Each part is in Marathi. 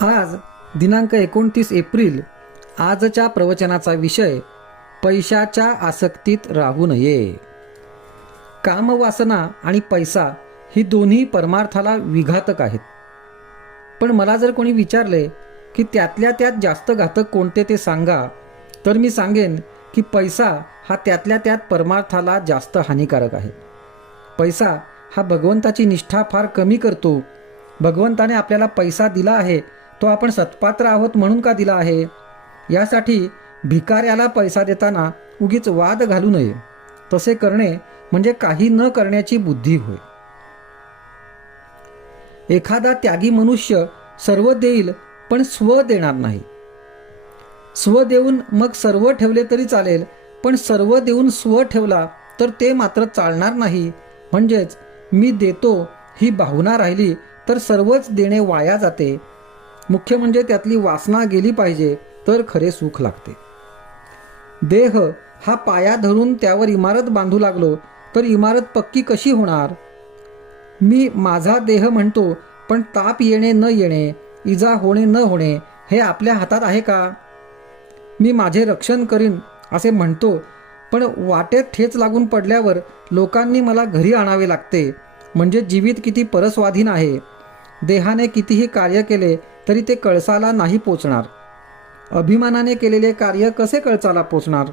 आज दिनांक 29 एप्रिल. आजच्या प्रवचनाचा विषय पैशाच्या आसक्तीत राहू नये. कामवासना आणि पैसा ही दोन्ही परमार्थाला विघातक आहेत. पण मला जर कोणी विचारले की त्यातल्या त्यात जास्त घातक कोणते ते सांगा, तर मी सांगेन की पैसा हा त्यातल्या त्यात परमार्थाला जास्त हानिकारक आहे. पैसा हा भगवंताची निष्ठा फार कमी करतो. भगवंताने आपल्याला पैसा दिला आहे, तो आपण सत्पात्र आहोत म्हणून का दिला आहे? यासाठी भिकाऱ्याला पैसा देताना उगीच वाद घालू नये. तसे करणे म्हणजे काही न करण्याची बुद्धी होय. एखादा त्यागी मनुष्य सर्व देईल पण स्व देणार नाही. स्व देऊन मग सर्व ठेवले तरी चालेल, पण सर्व देऊन स्व ठेवला तर ते मात्र चालणार नाही. म्हणजेच मी देतो ही भावना राहिली तर सर्वच देणे वाया जाते. मुख्य म्हणजे त्यातली वासना गेली पाहिजे, तर खरे सुख लागते. देह हा पाया धरून त्यावर इमारत बांधू लागलो तर इमारत पक्की कशी होणार? मी माझा देह म्हणतो, पण ताप येणे न येणे, इजा होणे न होणे हे आपल्या हातात आहे का? मी माझे रक्षण करीन असे म्हणतो, पण वाटेत ठेच लागून पडल्यावर लोकांनी मला घरी आणावे लागते. म्हणजे जीवित किती परस्वाधीन आहे. देहाने कितीही कार्य केले तरी ते कळसाला नाही पोचणार. अभिमानाने केलेले कार्य कसे कळसाला पोचणार?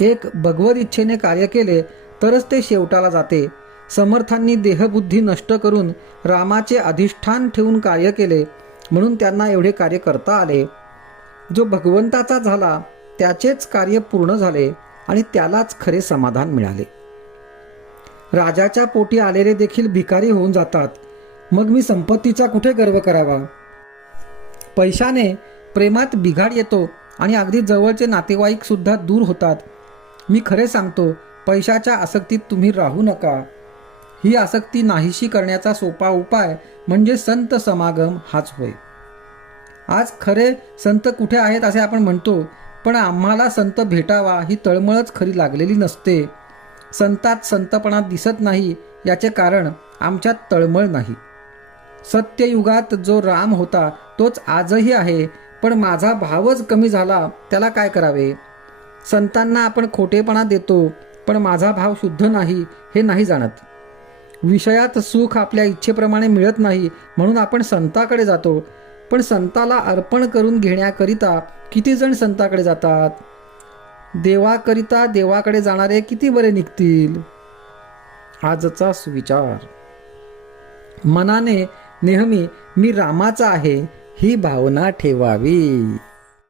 एक भगवत इच्छेने कार्य केले तरच ते शेवटाला जाते. समर्थांनी देहबुद्धी नष्ट करून रामाचे अधिष्ठान ठेवून कार्य केले, म्हणून त्यांना एवढे कार्य करता आले. जो भगवंताचा झाला त्याचेच कार्य पूर्ण झाले आणि त्यालाच खरे समाधान मिळाले. राजाच्या पोटी आलेले देखील भिकारी होऊन जातात. मग मी संपत्तीचा कुठे गर्व करावा? पैशाने प्रेमात बिघाड येतो आणि अगदी जवळचे नातेवाईक सुद्धा दूर होतात. मी खरे सांगतो, पैशाच्या आसक्तीत तुम्ही राहू नका. ही आसक्ती नाहीशी करण्याचा सोपा उपाय म्हणजे संत समागम हाच होय. आज खरे संत कुठे आहेत असे आपण म्हणतो, पण आम्हाला संत भेटावा ही तळमळच खरी लागलेली नसते. संतात संतपणा दिसत नाही याचे कारण आमच्यात तळमळ नाही. सत्ययुगात जो राम होता तोच आजही आहे, पण माझा भावच कमी झाला, त्याला काय करावे? संतांना आपण खोटेपणा देतो, पण माझा भाव शुद्ध नाही हे नाही जाणत. विषयात सुख आपल्या इच्छेप्रमाणे मिळत नाही म्हणून आपण संताकडे जातो, पण संताला अर्पण करून घेण्याकरिता किती जण संताकडे जातात? देवाकरिता देवाकडे जाणारे किती बरे निघतील? आजचा सुविचार. मनाने नेहमी मी रामाचा आहे ही भावना ठेवावी.